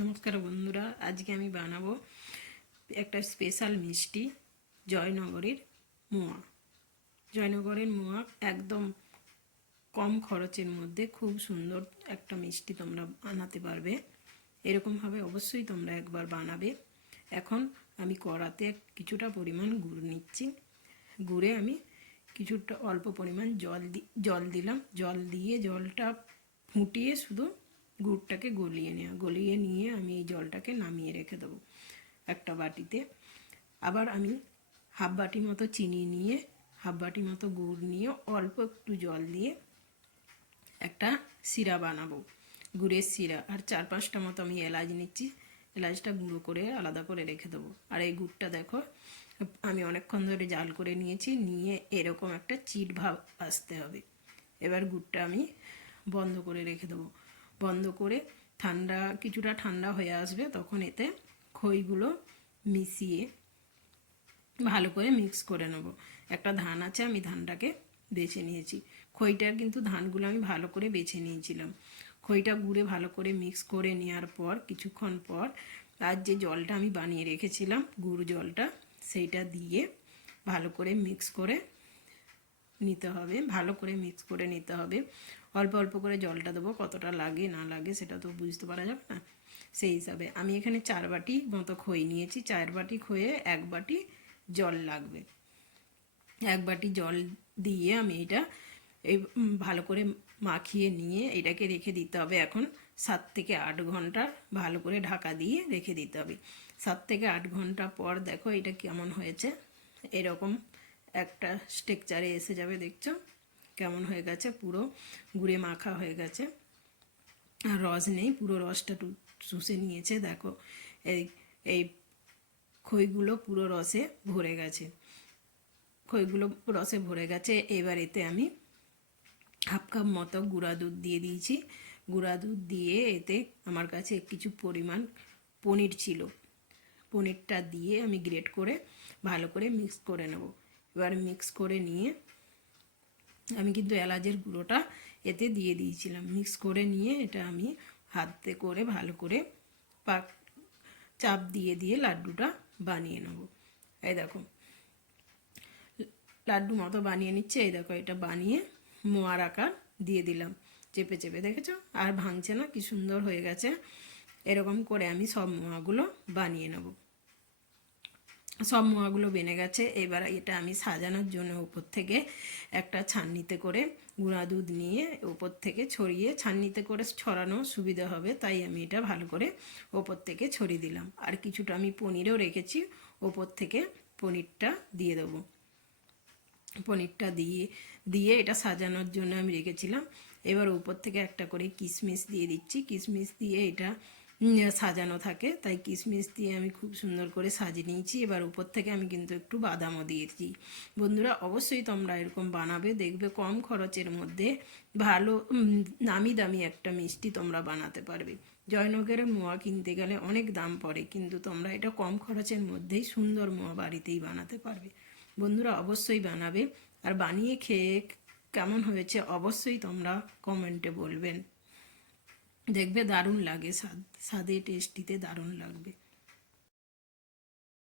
নমস্কার বন্ধুরা, আজকে আমি বানাবো একটা স্পেশাল মিষ্টি জয়নগরের মোয়া। জয়নগরের মোয়া একদম কম খরচের মধ্যে খুব সুন্দর একটা মিষ্টি তোমরা বানাতে পারবে। এরকমভাবে অবশ্যই তোমরা একবার বানাবে। এখন আমি কড়াতে কিছুটা পরিমাণ গুড় নিচ্ছি। গুড়ে আমি কিছুটা অল্প পরিমাণ জল দিলাম। জল দিয়ে জলটা ফুটিয়ে শুধু গুড়টাকে গলিয়ে নিয়ে আমি এই জলটাকে নামিয়ে রেখে দেবো একটা বাটিতে। আবার আমি হাফ বাটি মতো চিনি নিয়ে হাফ বাটি মতো গুড় নিয়ে অল্প একটু জল দিয়ে একটা শিরা বানাবো, গুড়ের শিরা। আর 4-5টা মতো আমি এলাচ নিচ্ছি, এলাচটা গুঁড়ো করে আলাদা করে রেখে দেবো। আর এই গুড়টা দেখো আমি অনেকক্ষণ ধরে জাল করে নিয়েছি, নিয়ে এরকম একটা চিট ভাব আসতে হবে। এবার গুড়টা আমি বন্ধ করে রেখে দেবো। বন্ধ করে কিছুটা ঠান্ডা হয়ে আসবে, তখন এতে খইগুলো মিশিয়ে ভালো করে মিক্স করে নেব। একটা ধান আছে, আমি ধানটাকে বেছে নিয়েছি। খইটার কিন্তু ধানগুলো আমি ভালো করে বেছে নিয়েছিলাম। খইটা গুঁড়ে ভালো করে মিক্স করে নেওয়ার পর কিছুক্ষণ পর আর যে জলটা আমি বানিয়ে রেখেছিলাম গুড় জলটা, সেইটা দিয়ে ভালো করে মিক্স করে নিতে হবে। ভালো করে মিক্স করে নিতে হবে। অল্প অল্প করে জলটা দেবো, কতটা লাগে না লাগে সেটা তো বুঝতে পারা যাবে না। সেই হিসাবে আমি এখানে 4 বাটি মতো খই নিয়েছি। 4 বাটি খয়ে 1 বাটি জল লাগবে। 1 বাটি জল দিয়ে আমি এটা এই ভালো করে মাখিয়ে নিয়ে এটাকে রেখে দিতে হবে। এখন 7 থেকে 8 ঘন্টা ভালো করে ঢাকা দিয়ে রেখে দিতে হবে। 7 থেকে 8 ঘন্টা পর দেখো এটা কেমন হয়েছে। এরকম একটা স্ট্রাকচারে এসে যাবে, দেখছো কেমন হয়ে গেছে, পুরো গুড়ে মাখা হয়ে গেছে। আর রস নেই, পুরো রসটা শুষে নিয়েছে। দেখো এই এই খইগুলো পুরো রসে ভরে গেছে। খইগুলো রসে ভরে গেছে। এবার এতে আমি হাফ কাপ মতো গুঁড়া দুধ দিয়ে দিয়েছি। গুঁড়া দুধ দিয়ে এতে আমার কাছে কিছু পরিমাণ পনির ছিল, পনিরটা দিয়ে আমি গ্রেট করে ভালো করে মিক্স করে নেব। এবার মিক্স করে নিয়ে আমি কিন্তু এলাচের গুঁড়োটা এতে দিয়ে দিয়েছিলাম। মিক্স করে নিয়ে এটা আমি হাতে করে ভালো করে চাপ দিয়ে দিয়ে লাড্ডুটা বানিয়ে নেব। এই দেখো লাড্ডু মতো বানিয়ে নিচ্ছে। এই দেখো এটা বানিয়ে মোয়ার আকার দিয়ে দিলাম চেপে চেপে, দেখেছো? আর ভাঙছে না, কি সুন্দর হয়ে গেছে। এরকম করে আমি সব মোয়াগুলো বানিয়ে নেব। সব মোয়াগুলো বেনে গেছে। এবার এটা আমি সাজানোর জন্য উপর থেকে একটা ছান্নিতে করে গুঁড়া দুধ নিয়ে উপর থেকে ছড়িয়ে, ছান্নিতে করে ছড়ানো সুবিধা হবে তাই আমি এটা ভালো করে ওপর থেকে ছড়িয়ে দিলাম। আর কিছুটা আমি পনিরও রেখেছি, ওপর থেকে পনিরটা দিয়ে দেবো। পনিরটা দিয়ে দিয়ে এটা সাজানোর জন্য আমি রেখেছিলাম। এবার উপর থেকে একটা করে কিশমিশ দিয়ে দিচ্ছি। কিশমিশ দিয়ে এটা সাজানো থাকে, তাই কিশমিশ দিয়ে আমি খুব সুন্দর করে সাজিয়ে নিয়েছি। এবার উপর থেকে আমি কিন্তু একটু বাদামও দিয়েছি। বন্ধুরা অবশ্যই তোমরা এরকম বানাবে, দেখবে কম খরচের মধ্যে ভালো নামি দামি একটা মিষ্টি তোমরা বানাতে পারবে। জয়নগরের মোয়া কিনতে গেলে অনেক দাম পড়ে, কিন্তু তোমরা এটা কম খরচের মধ্যেই সুন্দর মোয়া বাড়িতেই বানাতে পারবে। বন্ধুরা অবশ্যই বানাবে, আর বানিয়ে খেয়ে কেমন হয়েছে অবশ্যই তোমরা কমেন্টে বলবেন। দেখবে দারুণ লাগে, স্বাদে টেস্টিতে দারুণ লাগবে।